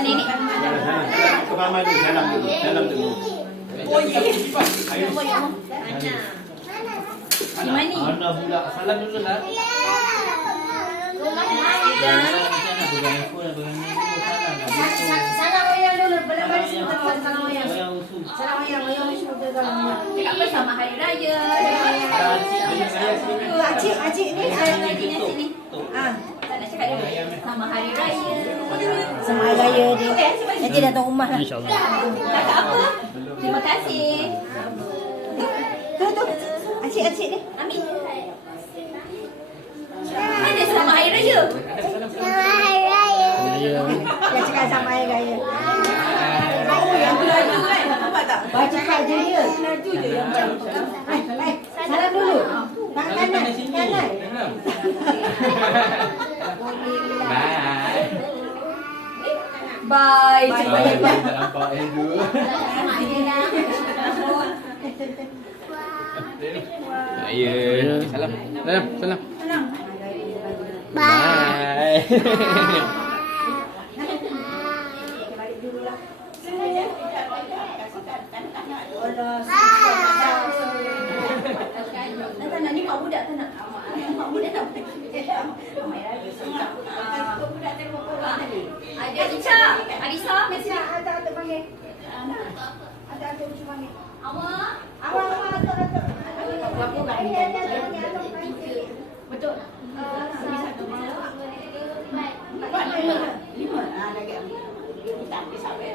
nenek. Ke mama dulu, salam dulu. Oh ya. Di mana? Mana pula salam dulu lah. Salam ayah dulu, balik salam ayah. Salam ayah usul dia salam ayah. Cakap apa sama hari raya? Acik ni. Sini. Ah, Tak nak cakap dia sama hari raya. sama hari raya dia. Nanti datang rumah lah. InsyaAllah. Cakap apa? Terima kasih. Tu. Acik ni. Amin. Ada sama hari raya. Ya. Dia cakap sama hari raya. Yang tu laju kan? Nampak tak? Baca saja dia. Laju je yang jauh. Salam dulu. Tangan kanan. Bye. Bye. Cepat. Tak nampak Edu. Ya. Salam. Salam. Bye. Tak nak ni mak budak tak nak. Mak budak tak boleh. Ada Ica, Alisa, mesti Ada panggil. Ada usul panggil. awak. Awak atuk. Berapa banyak? Betul. Lima. Lagi ambil. Tak habis sampai.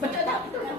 Betul tak? Betul tak?